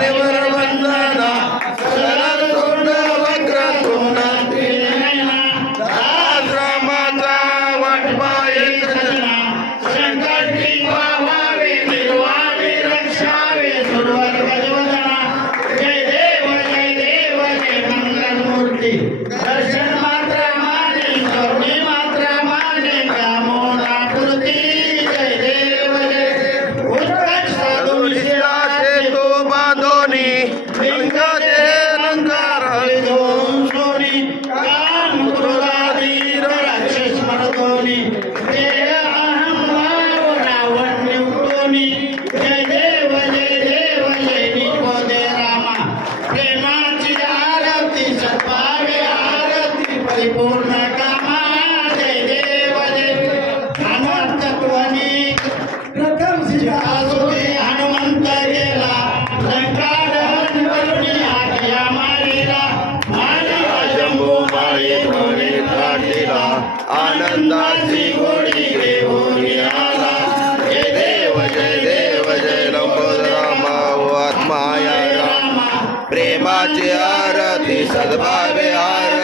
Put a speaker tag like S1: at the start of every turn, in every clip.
S1: Everybody, आनंदाची गोडी घेऊन आला हे देव जय देव जय लंबोद रामा हो आत्माया रामा. प्रेमाची आरती सद्भावे आरती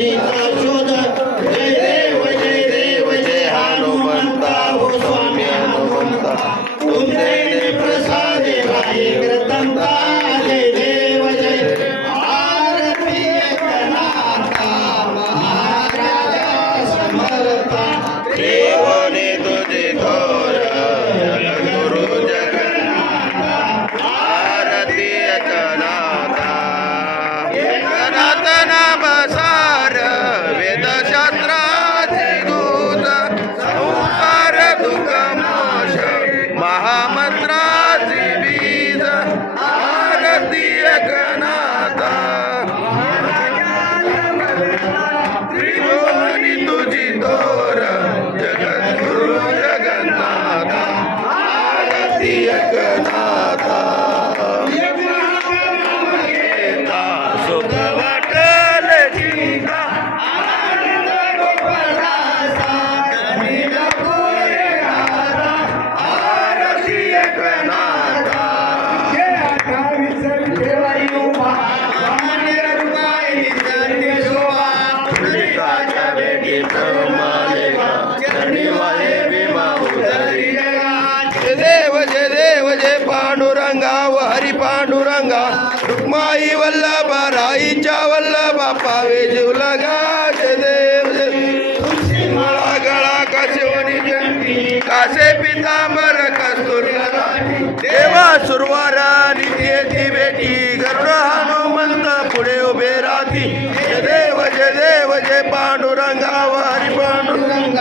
S1: Yeah. దిಗಂಬರ ಕಸ್ತೂರಿ ದೇವ ಸುರವಾರ ನಿತ್ಯ ಭೇಟಿ ಗರುಡ ಹನುಮಂತ ಪುಡೆ ಉಭೆ ರಾತಿ ಜಯ ದೇವ ಜಯ ದೇವ ಜಯ ಪಾಂಡುರಂಗ ವಾರಿ ಪಾಂಡುರಂಗ